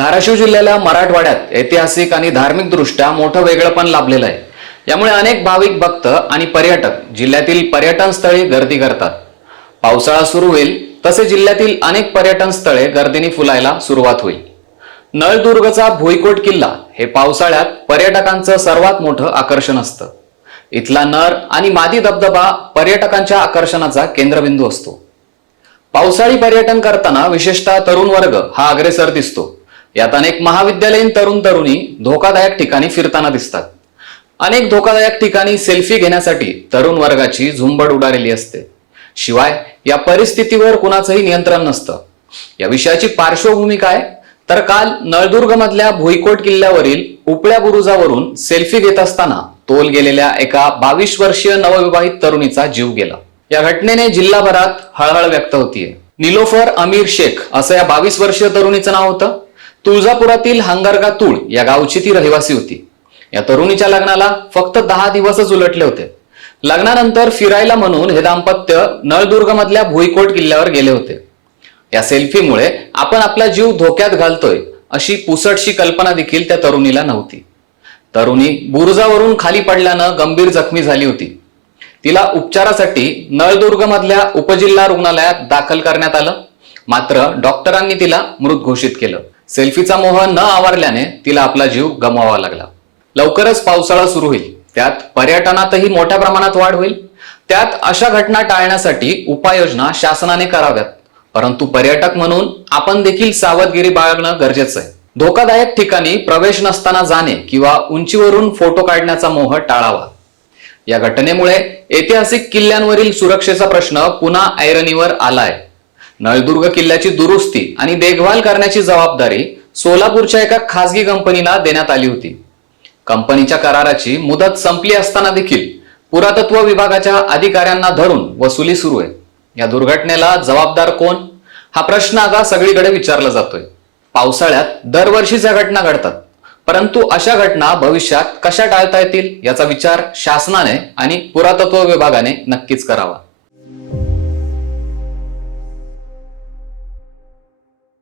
धाराशिव जिल्ह्याला मराठवाड्यात ऐतिहासिक आणि धार्मिक दृष्ट्या मोठं वेगळंपण लाभलेलं आहे. यामुळे अनेक भाविक भक्त आणि पर्यटक जिल्ह्यातील पर्यटन स्थळी गर्दी करतात. पावसाळा सुरू होईल तसे जिल्ह्यातील अनेक पर्यटन स्थळे गर्दीने फुलायला सुरुवात होईल. नळदुर्गचा भुईकोट किल्ला हे पावसाळ्यात पर्यटकांचं सर्वात मोठं आकर्षण असतं. इथला नर आणि मादी धबधबा पर्यटकांच्या आकर्षणाचा केंद्रबिंदू असतो. पावसाळी पर्यटन करताना विशेषतः तरुण वर्ग हा अग्रेसर दिसतो. यात अनेक महाविद्यालयीन तरुण तरुणी धोकादायक ठिकाणी फिरताना दिसतात. अनेक धोकादायक ठिकाणी सेल्फी घेण्यासाठी तरुण वर्गाची झुंबड उडालेली असते. शिवाय या परिस्थितीवर कुणाचंही नियंत्रण नसतं. या विषयाची पार्श्वभूमी काय? तर काल नळदुर्ग मधल्या भुईकोट किल्ल्यावरील उपळ्या बुरुजावरून सेल्फी घेत असताना तोल गेलेल्या एका बावीस वर्षीय नवविवाहित तरुणीचा जीव गेला. या घटनेने जिल्हाभरात हळहळ व्यक्त होतीये. निलोफर अमीर शेख असं या बावीस वर्षीय तरुणीचं नाव होतं. तुळजापुरातील हंगारगा तुळ या गावची ती रहिवासी होती. या तरुणीच्या लग्नाला फक्त दहा दिवसच उलटले होते. लग्नानंतर फिरायला म्हणून हे दाम्पत्य नळदुर्ग मधल्या भुईकोट किल्ल्यावर गेले होते. या सेल्फीमुळे आपण आपला जीव धोक्यात घालतोय अशी पुसटशी कल्पना देखील त्या तरुणीला नव्हती. तरुणी बुरुजावरून खाली पडल्यानं गंभीर जखमी झाली होती. तिला उपचारासाठी नळदुर्ग मधल्या उपजिल्हा रुग्णालयात दाखल करण्यात आलं. मात्र डॉक्टरांनी तिला मृत घोषित केलं. सेल्फीचा मोह न आवरल्याने तिला आपला जीव गमवावा लागला. लवकरच पावसाळा सुरू होईल. त्यात पर्यटनातही मोठ्या प्रमाणात वाढ होईल. त्यात अशा घटना टाळण्यासाठी उपाययोजना शासनाने कराव्यात. परंतु पर्यटक म्हणून आपण देखील सावधगिरी बाळगणं गरजेचं आहे. धोकादायक ठिकाणी प्रवेश नसताना जाणे किंवा उंचीवरून फोटो काढण्याचा मोह टाळावा. या घटनेमुळे ऐतिहासिक किल्ल्यांवरील सुरक्षेचा प्रश्न पुन्हा ऐरणीवर आलाय. नळदुर्ग किल्ल्याची दुरुस्ती आणि देखभाल करण्याची जबाबदारी सोलापूरच्या एका खासगी कंपनीला देण्यात आली होती. कंपनीच्या कराराची मुदत संपली असताना देखील पुरातत्व विभागाच्या अधिकाऱ्यांना धरून वसुली सुरू आहे. या दुर्घटनेला जबाबदार कोण? हा प्रश्न आता सगळीकडे विचारला जातोय. पावसाळ्यात दरवर्षीच्या घटना घडतात. परंतु अशा घटना भविष्यात कशा टाळता येतील याचा विचार शासनाने आणि पुरातत्व विभागाने नक्कीच करावा.